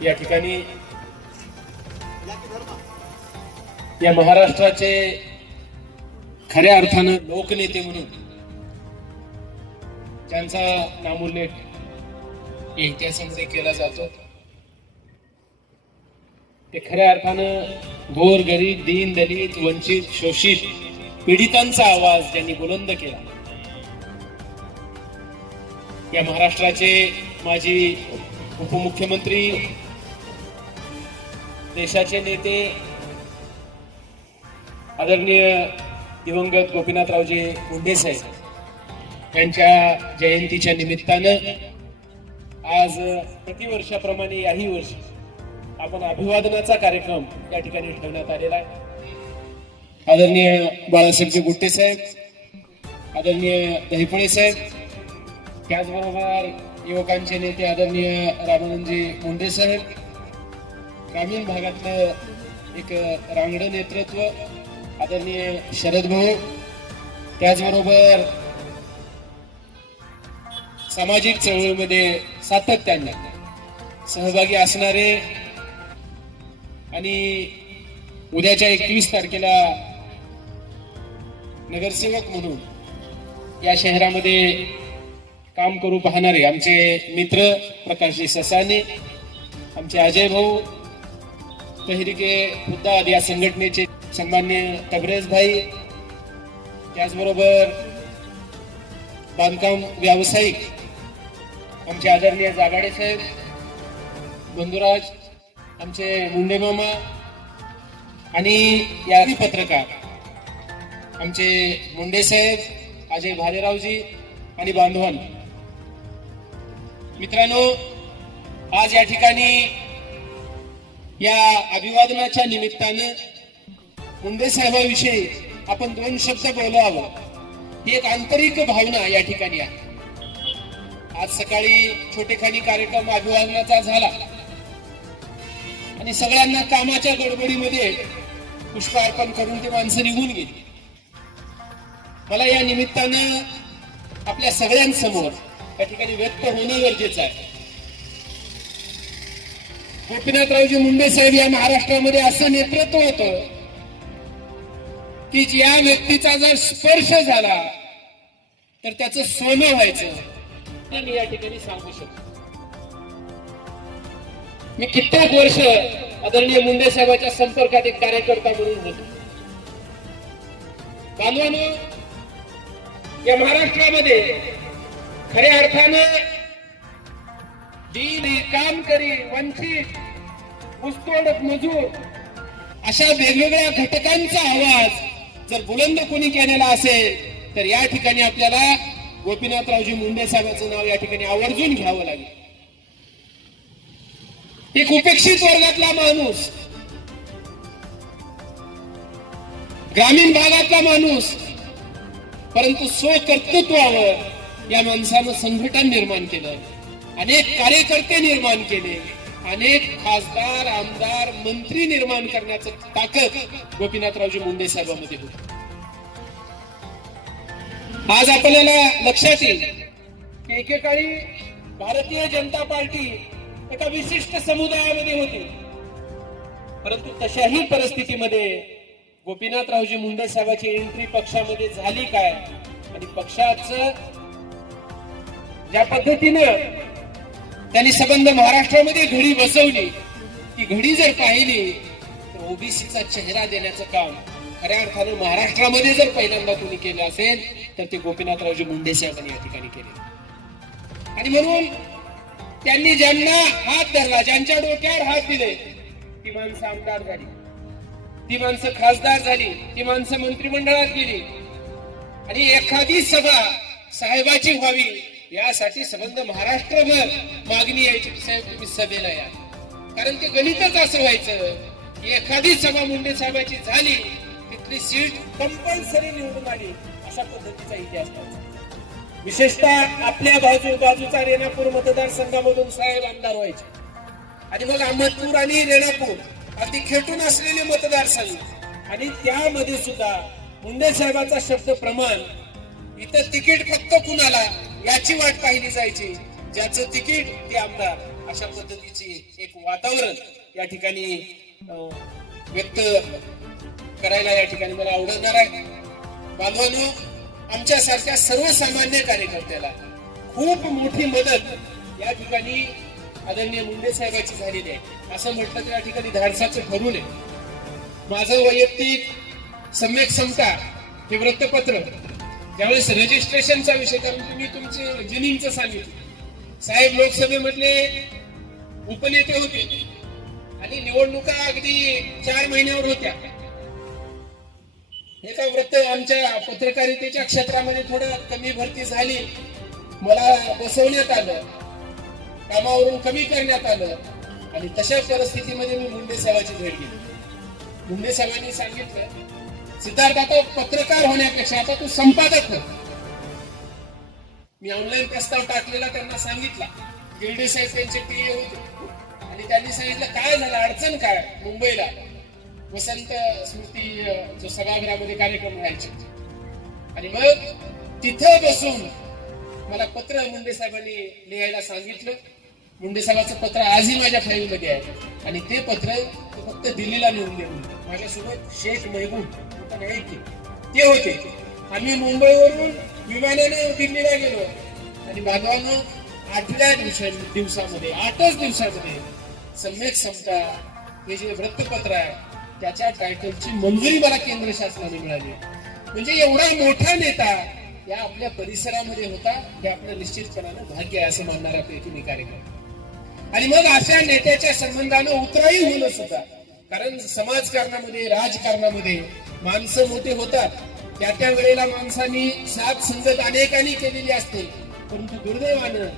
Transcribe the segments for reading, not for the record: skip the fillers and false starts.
या ठिकाणी या महाराष्ट्राचे खऱ्या अर्थानं लोकनेते म्हणून त्यांचा नामोल्लेख या इतिहासामध्ये केला जातो। ते खऱ्या अर्थानं गोर गरीब दीन दलित वंचित शोषित पीडितांचा आवाज ज्यांनी बुलंद केला। या महाराष्ट्राचे माजी उपमुख्यमंत्री देशाचे नेते आदरणीय दिवंगत गोपीनाथरावजी मुंडे साहेब यांच्या जयंतीच्या निमित्तानं आज प्रतिवर्षाप्रमाणे याही वर्षी आपण अभिवादनाचा कार्यक्रम या ठिकाणी ठेवण्यात आलेला आहे। आदरणीय बाळासाहेबजी गुट्टे साहेब, आदरणीय दहिफळे साहेब, त्याचबरोबर युवकांचे नेते आदरणीय रामानंदजी मुंडे साहेब, ग्रामीण भागातलं एक रांगड नेतृत्व आदरणीय शरद भाऊ, त्याचबरोबर सामाजिक चळवळीमध्ये सातत्याने सहभागी असणारे आणि उद्याच्या 21 तारखेला नगरसेवक म्हणून या शहरामध्ये काम करू पाहणारे आमचे मित्र प्रकाशजी ससाने, आमचे अजय भाऊ, तहरीके खुद्दाद या संघटनेचे सन्मान्य तबरेज भाई, त्याचबरोबर बांधकाम व्यावसायिक आमचे आदरणीय जागाडे साहेब, बंधुराज, आमचे मुंडे मामा आणि यादी पत्रकार आमचे मुंडे साहेब, अजय भालेरावजी आणि बांधवान मित्रांनो, आज या ठिकाणी या अभिवादनाच्या निमित्तानं मुंडे साहेबांविषयी आपण 2 शब्द बोलावं ही एक आंतरिक भावना या ठिकाणी आहे। आज सकाळी छोटेखानी कार्यक्रम अभिवादनाचा झाला आणि सगळ्यांना कामाच्या गडबडीमध्ये पुष्प अर्पण करून ते माणसं निघून गेली। मला या निमित्तानं आपल्या सगळ्यांसमोर या ठिकाणी व्यक्त होणं गरजेचं आहे। गोपीनाथरावजी मुंडे साहेब या महाराष्ट्रामध्ये असं नेतृत्व होतं की ज्या व्यक्तीचा जर स्पर्श झाला तर त्याचं सोनं व्हायचं, ते मी या ठिकाणी सांगू शकतो। मी कित्येक वर्ष आदरणीय मुंडे साहेबांच्या संपर्कात एक कार्यकर्ता म्हणून होतो। बांधवांनो, या महाराष्ट्रामध्ये खऱ्या अर्थानं दीन काम करी वंचित ऊसतोड मजूर अशा वेगवेगळ्या घटकांचा आवाज जर बुलंद कोणी केलेला असेल तर या ठिकाणी आपल्याला गोपीनाथरावजी मुंडे साहेबांचं नाव या ठिकाणी आवर्जून घ्यावं लागेल। एक उपेक्षित वर्गातला माणूस, ग्रामीण भागातला माणूस, परंतु स्वकर्तृत्वावर या माणसानं संघटन निर्माण केलं, अनेक कार्यकर्ते निर्माण केले, अनेक खासदार आमदार मंत्री निर्माण करण्याचं ताकद गोपीनाथरावजी मुंडे साहेबांमध्ये होती। आज आपल्याला लक्षात येईल की एकेकाळी भारतीय जनता पार्टी एका विशिष्ट समुदायामध्ये होती, परंतु तशाही परिस्थितीमध्ये गोपीनाथरावजी मुंडे साहेबांची एंट्री पक्षामध्ये झाली काय आणि पक्षाचं ज्या पद्धतीनं त्यांनी संबंध महाराष्ट्रामध्ये घडी बसवली, ती घडी जर पाहिली तर ओबीसीचा चेहरा देण्याचं काम खऱ्या अर्थानं महाराष्ट्रामध्ये जर पहिल्यांदा कोणी केलं असेल तर ते गोपीनाथरावजी मुंडे साहेबांनी या ठिकाणी केले। आणि म्हणून त्यांनी ज्यांना हात धरला, ज्यांच्या डोक्यावर हात दिले, ती माणसं आमदार झाली, ती माणसं खासदार झाली, ती माणसं मंत्रिमंडळात गेली आणि एखादी सभा साहेबाची व्हावी यासाठी संबंध महाराष्ट्रभर मागणी यायची, साहेब तुम्ही सभेला या। कारण ते गणितच असं व्हायचं की एखादी सभा मुंडे साहेबाची झाली, तिथली सीट कंपल्सरी निवडून आली, अशा पद्धतीचा इतिहास होता। विशेषतः आपल्या बाजूचा रेणापूर मतदारसंघामधून साहेब आमदार व्हायचे आणि मग अहमदपूर आणि रेणापूर अगदी खेटून असलेले मतदारसंघ आणि त्यामध्ये सुद्धा मुंडे साहेबांचा शब्द प्रमाण, इथं तिकीट फक्त कुणाला याची वाट पाहिली जायची, ज्याचं तिकीट ते आमदार अशा पद्धतीचे एक वातावरण या ठिकाणी व्यक्त करायला या ठिकाणी मला आवडणार आहे. बांधवांनो, आमच्या सारख्या सर्वसामान्य कार्यकर्त्याला खूप मोठी मदत या ठिकाणी आदरणीय मुंडे साहेबांची झालेली आहे. असं म्हटलं तर या ठिकाणी धाडसाचं ठरून आहे. माझं वैयक्तिक सम्यक समता हे वृत्तपत्र ज्यावेळेस रजिस्ट्रेशनचा विषय, कारण तुम्ही तुमचे जिनिंगचं सांगितलं, साहेब लोकसभेमधले उपनेते होते आणि निवडणुका अगदी 4 महिन्यावर होत्या. एका वृत्त आमच्या पत्रकारितेच्या क्षेत्रामध्ये थोडं कमी भरती झाली, मला बसवण्यात आलं, कामावरून कमी करण्यात आलं आणि तशा परिस्थितीमध्ये मी मुंडे साहेबांची भेट घेतली. मुंडे साहेबांनी सांगितलं, सिद्धार्थ आता पत्रकार होण्यापेक्षा आता तू संपादक हो. मी ऑनलाईन प्रस्ताव टाकलेला त्यांना सांगितला. गिरडे साहेब त्यांचे टीए होते आणि त्यांनी सांगितलं काय झालं, अडचण काय. मुंबईला वसंत स्मृती जो सभागृहामध्ये कार्यक्रम व्हायचे आणि मग तिथं बसून मला पत्र मुंडे साहेबांनी लिहायला सांगितलं. मुंडे साहेबांचं पत्र आजही माझ्या फाईलमध्ये आहे आणि ते पत्र फक्त दिल्लीला नेऊन गेलं. माझ्यासोबत शेख महबूब ते होते. आम्ही मुंबईवरून विमानाने दिल्लीला गेलो आणि बांधवांनो 8 दिवसामध्ये सम्यक समता हे जे वृत्तपत्र आहे त्याच्या टायटलची मंजुरी मला केंद्र शासनाने मिळाली. म्हणजे एवढा मोठा नेता या आपल्या परिसरामध्ये होता हे आपलं निश्चितपणानं भाग्य आहे असं मानणाऱ्यापैकी मी कार्यक्रम. आणि मग अशा नेत्याच्या संबंधानं उतराई होणं सुद्धा, कारण समाजकारणामध्ये राजकारणामध्ये माणसं मोठे होतात. त्या वेळेला माणसांनी साथ संगत अनेकांनी केलेली असते, परंतु दुर्दैवानं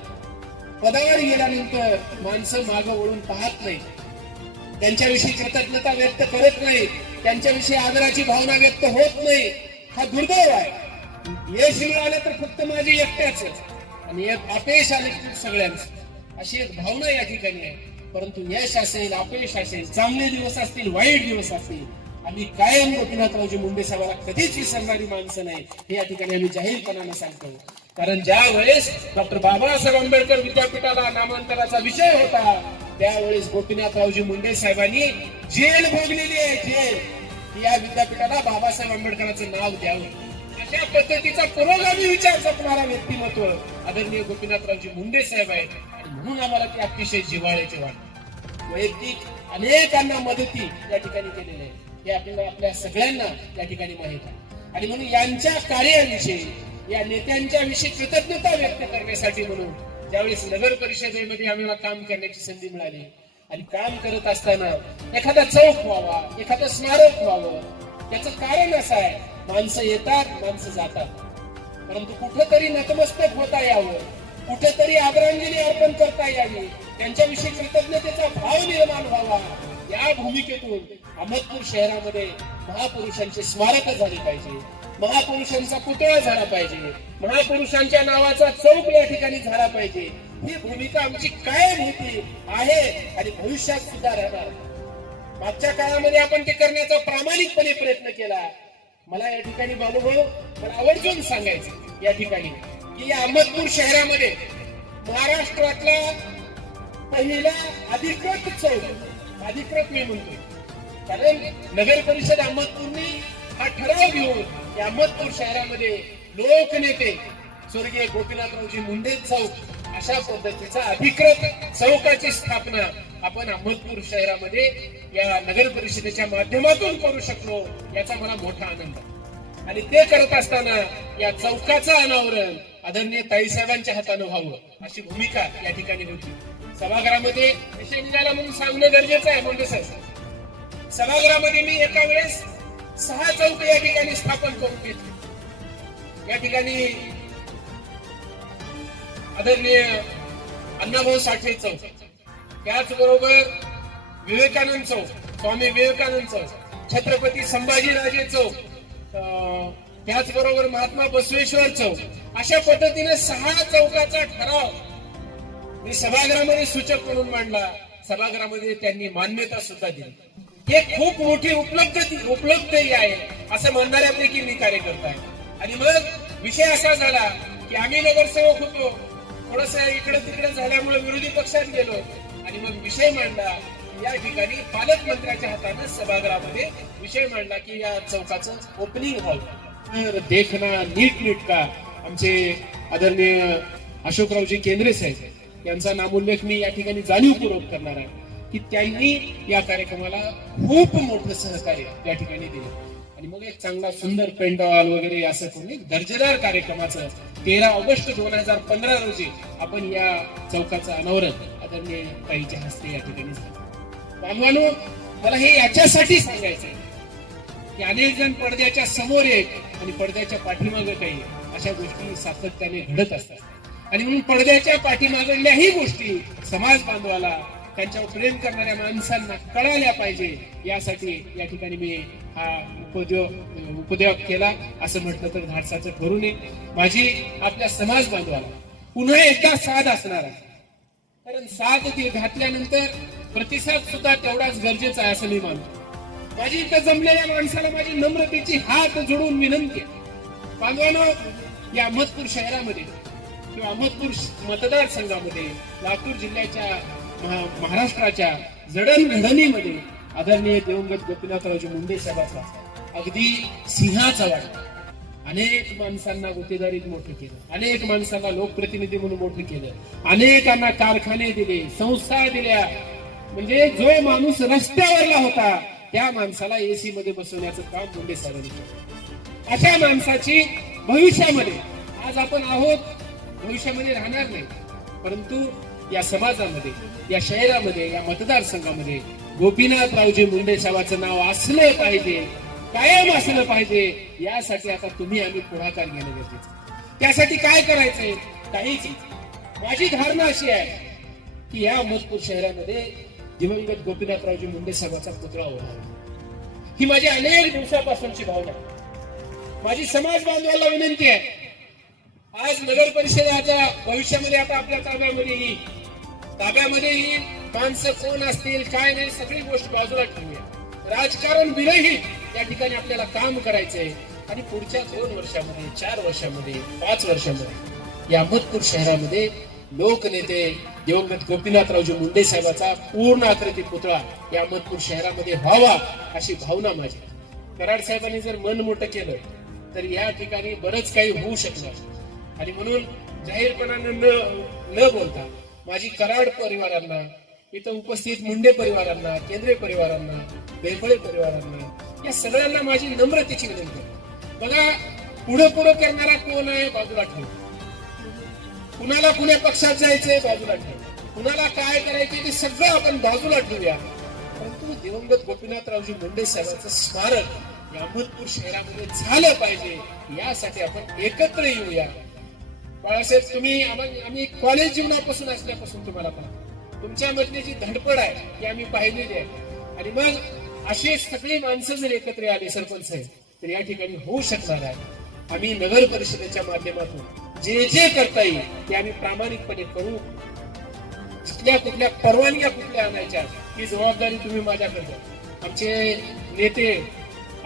पदावर गेल्यानंतर माणसं मागं वळून पाहत नाही, त्यांच्याविषयी कृतज्ञता व्यक्त करत नाही, त्यांच्याविषयी आदराची भावना व्यक्त होत नाही. हा दुर्दैव आहे. यश मिळालं तर फक्त माझी एकट्याच आणि अपयश आले सगळ्यांचं, अशी एक भावना या ठिकाणी आहे. परंतु यश असेल, अपयश असेल, चांगले दिवस असतील, वाईट दिवस असतील, आम्ही कायम गोपीनाथरावजी मुंडे साहेबांना कधीच विसरणारी माणसं नाही हे या ठिकाणी आम्ही जाहीरपणाने सांगतो. कारण ज्या वेळेस डॉक्टर बाबासाहेब आंबेडकर विद्यापीठाला नामांतराचा विषय होता त्यावेळेस गोपीनाथरावजी मुंडे साहेबांनी जेल भोगलेली आहे, जेल. या विद्यापीठाला बाबासाहेब आंबेडकरांचं नाव द्यावं अशा पद्धतीचा पुरोगामी विचार जपणारा व्यक्तिमत्व आदरणीय गोपीनाथरावजी मुंडे साहेब आहेत. आणि म्हणून आम्हाला ते अतिशय जिव्हाळ्याचे वाटते. वैयक्तिक अनेकांना मदती या ठिकाणी केलेल्या आहे हे आपल्याला आपल्या सगळ्यांना या ठिकाणी माहित आहे. आणि म्हणून यांच्या कार्याविषयी, या नेत्यांच्या विषयी कृतज्ञता व्यक्त करण्यासाठी म्हणून ज्यावेळेस नगर परिषदेमध्ये आम्हाला काम करण्याची संधी मिळाली आणि काम करत असताना एखादा चौक व्हावा, एखादं स्मारक व्हावं, त्याचं कारण असं आहे, माणसं येतात, माणसं जातात, परंतु कुठेतरी नतमस्तक होता यावं, कुठेतरी आदरांजली अर्पण करता यावी, त्यांच्याविषयी कृतज्ञतेचा भाव निर्माण व्हावा. या भूमिकेतून अहमदपूर शहरामध्ये महापुरुषांचे स्मारक झाले पाहिजे, महापुरुषांचा पुतळा झाला पाहिजे, महापुरुषांच्या नावाचा चौक या ठिकाणी झाला पाहिजे. ही भूमिका आमची कायम होती, आहे आणि भविष्यात सुद्धा राहणार. मागच्या काळामध्ये आपण ते करण्याचा प्रामाणिकपणे प्रयत्न केला. मला या ठिकाणी बालूभाऊ मला आवर्जून सांगायचं या ठिकाणी की या अहमदपूर शहरामध्ये महाराष्ट्रातला पहिला अधिकृत चौक, अधिकृत मी म्हणतोय कारण नगर परिषद अहमदपूरनी हा ठराव घेऊन या अहमदपूर शहरामध्ये लोकनेते स्वर्गीय गोपीनाथरावजी मुंडे चौक अशा पद्धतीचा अधिकृत चौकाची स्थापना आपण अहमदपूर शहरामध्ये या नगर परिषदेच्या माध्यमातून करू शकलो याचा मला मोठा आनंद आहे. आणि ते करत असताना या चौकाचं अनावरण आदरणीय ताईसाहेबांच्या हातानं व्हावं अशी भूमिका या ठिकाणी होती. सभागृहामध्ये विषय निघाला म्हणून सांगणं गरजेचं आहे. मुंडे साहेब, सभागृहामध्ये मी एका वेळेस 6 चौक या ठिकाणी स्थापन करून घेतले. या ठिकाणी आदरणीय अण्णाभाऊ साठे चौक, त्याचबरोबर विवेकानंद चौक, स्वामी विवेकानंद चौक, छत्रपती संभाजीराजे चौक, त्याचबरोबर महात्मा बसवेश्वर चौक, अशा पद्धतीने 6 चौकाचा ठराव मी सभागृहामध्ये सूचक म्हणून मांडला. सभागृहामध्ये त्यांनी मान्यता सुद्धा दिली. हे खूप मोठी उपलब्धी आहे असं म्हणणाऱ्यापैकी मी कार्यकर्ता आहे. आणि मग विषय असा झाला की आम्ही नगरसेवक होतो थोडस इकडे तिकडे झाल्यामुळे विरोधी पक्षात गेलो आणि मग विषय मांडला. या ठिकाणी पालकमंत्र्याच्या हाताने सभागृहामध्ये विषय मांडला की या चौकाचं ओपनिंग व्हावं. तर देखना नीटनेटका आमचे आदरणीय अशोकरावजी केंद्रे साहेब यांचा नामोल्लेख मी या ठिकाणी जाणीवपूर्वक करणार आहे की त्यांनी या कार्यक्रमाला खूप मोठं सहकार्य या ठिकाणी दिलं. आणि मग एक चांगला सुंदर पेंडॉल वगैरे असं करून एक दर्जेदार कार्यक्रमाचं 13 ऑगस्ट 2015 रोजी आपण या चौकाचं अनावरण आदरणीय ताईच्या हस्ते या ठिकाणी झालं. बांधवांनो, मला हे याच्यासाठी सांगायचंय की अनेक जण पडद्याच्या समोर एक आणि पडद्याच्या पाठीमागे काही अशा गोष्टी सातत्याने घडत असतात आणि म्हणून पडद्याच्या पाठीमागल्याही गोष्टी समाज बांधवाला त्यांच्यावर प्रेम करणाऱ्या माणसांना कळाल्या पाहिजे. यासाठी या ठिकाणी मी हा उपद्योग केला असं म्हटलं तर धाडसाचं ठरू नये. माझी आपल्या समाज बांधवाला पुन्हा एकदा साथ असणार आहे, कारण साथ ती घातल्यानंतर प्रतिसाद सुद्धा तेवढाच गरजेचा आहे असं मी मानतो. माझी इथं जमलेल्या माणसाला माझी नम्रतेची हात जोडून विनंती आहे. बांधवांनो, या अहमदपूर शहरामध्ये किंवा अहमदपूर मतदारसंघामध्ये लातूर जिल्ह्याच्या महाराष्ट्राच्या जडणघडणीमध्ये आदरणीय दिवंगत गोपीनाथरावजी मुंडे साहेबांचा अगदी सिंहाचा वाटा. अनेक माणसांना गुत्तेदारीत मोठं केलं, अनेक माणसांना लोकप्रतिनिधी म्हणून मोठं केलं, अनेकांना कारखाने दिले, संस्था दिल्या. म्हणजे जो माणूस रस्त्यावरला होता त्या माणसाला एसी मध्ये बसवण्याचं काम मुंडे साहेबांनी केलं. अशा माणसाची भविष्यामध्ये आज आपण आहोत, भविष्यामध्ये राहणार नाही, परंतु या समाजामध्ये, या शहरामध्ये, या मतदारसंघामध्ये गोपीनाथरावजी मुंडे साहेबांचं नाव असलं पाहिजे, कायम असलं पाहिजे. यासाठी आता तुम्ही आम्ही पुढाकार घेणं गरजेचं. त्यासाठी काय करायचंय? काहीच. माझी धारणा अशी आहे की या अहमदपूर शहरामध्ये दिवंगत गोपीनाथरावजी मुंडे साहेबांचा पुतळा उभारावा, ही माझी अनेक दिवसापासूनची भावना. माझी समाज बांधवांना विनंती आहे, आज नगर परिषदेच्या भविष्यामध्ये आता आपल्या ताब्यामध्ये येईल, माणसं कोण असतील काय नाही सगळी गोष्ट बाजूला ठेवूया. राजकारण विरहित या ठिकाणी आपल्याला काम करायचंय आणि पुढच्या 2 वर्षामध्ये, 4 वर्षामध्ये, 5 वर्षामध्ये या अहमदपूर शहरामध्ये लोकनेते दिवंगत गोपीनाथरावजी मुंडे साहेबांचा पूर्ण आकृती पुतळा या अहमदपूर शहरामध्ये व्हावा अशी भावना माझी. कराड साहेबांनी जर मन मोठं केलं तर या ठिकाणी बरंच काही होऊ शकणार. आणि म्हणून जाहीरपणाने न बोलता माझी कराड परिवारांना, इथं उपस्थित मुंडे परिवारांना, केंद्रे परिवारांना, बेफळे परिवारांना, या सगळ्यांना माझी नम्रतेची विनंती. बघा, पुढे करणारा कोण आहे बाजूला ठेव, कुणाला कुण्या पक्षात जायचंय बाजूला ठेव, कुणाला काय करायचंय ते सगळं आपण बाजूला ठेवूया. परंतु दिवंगत गोपीनाथरावजी मुंडे साहेबांचं स्मारक या अहमदपूर शहरामध्ये झालं पाहिजे, यासाठी आपण एकत्र येऊया. बाळासाहेब, तुम्ही आम्ही कॉलेज जीवनापासून असल्यापासून तुम्हाला पाहतो, तुमच्या मधली जी धडपड आहे ती आम्ही पाहिलेली आहे. आणि मग अशी सगळी माणसं जर एकत्र आली सरपंच साहेब तर या ठिकाणी होऊ शकणार आहे. आम्ही नगर परिषदेच्या माध्यमातून जे जे करता येईल ते आम्ही प्रामाणिकपणे करू. कुठल्या परवानग्या कुठल्या आणायच्या ही जबाबदारी तुम्ही माझ्याकडे द्या. आमचे नेते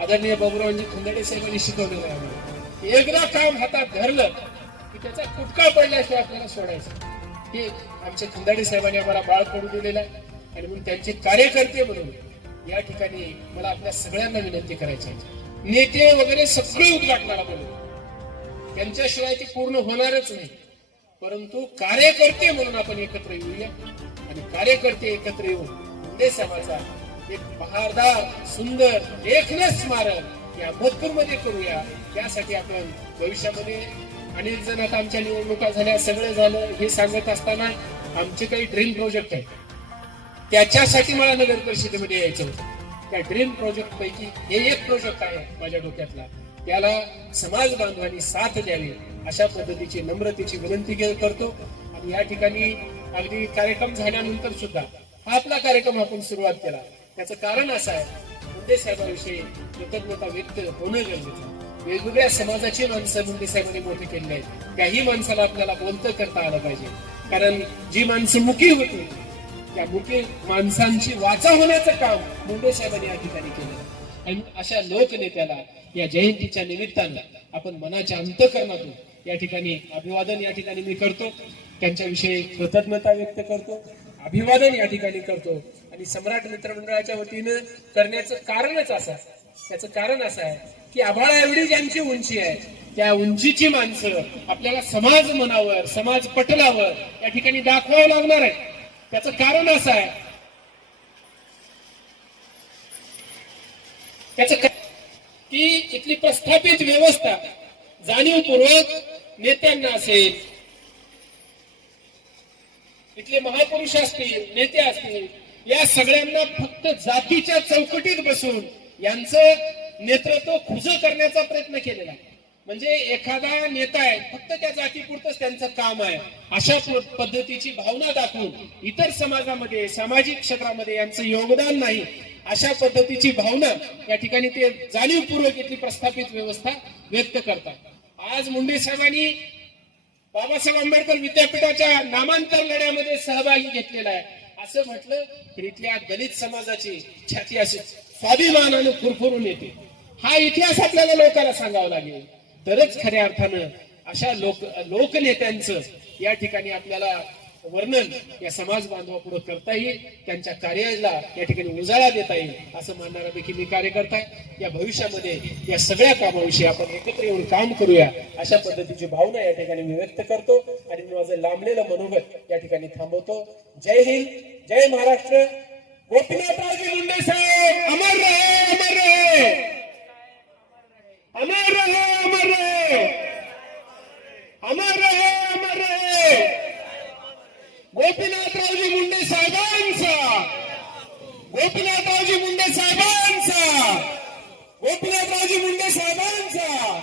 आदरणीय बाबूरावजी खंदाडे साहेबांनी शिकवलेलं आहे, एकदा काम हातात धरलं की त्याचा कुटका पडल्याशिवाय आपल्याला सोडायचं. हे आमचे खंदाडे साहेबांनी आम्हाला बाळ पडू दिलेलं आहे. आणि म्हणून त्यांचे कार्यकर्ते म्हणून या ठिकाणी मला आपल्या सगळ्यांना विनंती करायची आहे, नेते वगैरे सगळे उद्घाटनाला बोलू, त्यांच्याशिवाय ती पूर्ण होणारच नाही. परंतु कार्यकर्ते म्हणून आपण एकत्र येऊया आणि कार्यकर्ते एकत्र येऊन मुंडे साहेबांचा एक बहारदार सुंदर लेखन स्मारक या अहमदपूरमध्ये करूया. त्यासाठी आपण भविष्यामध्ये अनेक जण आता आमच्या निवडणुका झाल्या, सगळं झालं हे सांगत असताना आमचे काही ड्रीम प्रोजेक्ट आहे, त्याच्यासाठी मला नगर परिषदेमध्ये यायचं होतं. त्या ड्रीम प्रोजेक्ट पैकी हे एक प्रोजेक्ट आहे माझ्या डोक्यातला, त्याला समाज बांधवांनी साथ द्यावी अशा पद्धतीची नम्रतेची विनंती करतो. आणि या ठिकाणी अगदी कार्यक्रम झाल्यानंतर सुद्धा हा आपला कार्यक्रम आपण सुरुवात केला, त्याचं कारण असं आहे, मुंडे साहेबांविषयी कृतज्ञता व्यक्त होणं गरजेचं आहे. वेगवेगळ्या समाजाची माणसं मुंडे साहेबांनी मोठे केले आहेत, त्याही माणसाला आपल्याला बोलतं करता आलं पाहिजे. कारण जी माणसं मुकी होती त्या मुकी माणसांची वाचा होण्याचं काम मुंडे साहेबांनी या ठिकाणी केलं. आणि अशा लोकनेत्याला या जयंतीच्या निमित्तानं आपण मनाच्या अंतःकरणातून या ठिकाणी अभिवादन या ठिकाणी मी करतो. त्यांच्याविषयी कृतज्ञता व्यक्त करतो, अभिवादन या ठिकाणी करतो. आणि सम्राट मित्रमंडळाच्या वतीनं करण्याचं कारणच असं, त्याचं कारण असं आहे की आभाळा एवढी ज्यांची उंची आहे, त्या उंचीची माणसं आपल्याला समाज मनावर, समाज पटलावर या ठिकाणी दाखवावं लागणार आहे. त्याचं कारण असं आहे, की इथली प्रस्थापित व्यवस्था जाणीवपूर्वक नेत्यांना असेल, इथले महापुरुष असतील, नेते असतील, या सगळ्यांना फक्त जातीच्या चौकटीत बसून यांचं नेतृत्व खुजं करण्याचा प्रयत्न केलेला आहे. म्हणजे एखादा नेता आहे, फक्त त्या जातीपुरतच त्यांचं काम आहे, अशा पद्धतीची भावना दाखवून इतर समाजामध्ये, सामाजिक क्षेत्रामध्ये यांचं योगदान नाही, अशा पद्धतीची भावना या ठिकाणी ते जाणीवपूर्वक इथली प्रस्थापित व्यवस्था व्यक्त करतात. आज मुंडे साहेबांनी बाबासाहेब आंबेडकर विद्यापीठाच्या नामांतर लढ्यामध्ये सहभागी घेतलेला आहे. असं म्हटलं तर इथल्या दलित समाजाची छाती अशी स्वाभिमानानं फुरफुरून येते. हा इतिहास आपल्याला लोकांना सांगावा लागेल, तरच खऱ्या अर्थानं अशा लोकनेत्यांचं या ठिकाणी आपल्याला वर्णन या समाज बांधवापुढे करता येईल, त्यांच्या कार्याला या ठिकाणी उजाळा देता येईल असं मानणाऱ्यापैकी मी कार्यकर्ता आहे. या भविष्यामध्ये या सगळ्या कामाविषयी आपण एकत्र येऊन काम करूया, अशा पद्धतीची भावना या ठिकाणी मी व्यक्त करतो आणि मी माझं लांबलेलं मनोगत या ठिकाणी थांबवतो. जय हिंद, जय महाराष्ट्र. गोपीनाथरावजी मुंडे साहेब अमर रहे, अमर रहे, अमर रहे, अमर रहे, अमर रहे, अमर रहे. गोपीनाथरावजी मुंडे साहेबांचा, गोपीनाथरावजी मुंडे साहेबांचा, गोपीनाथरावजी मुंडे साहेबांचा.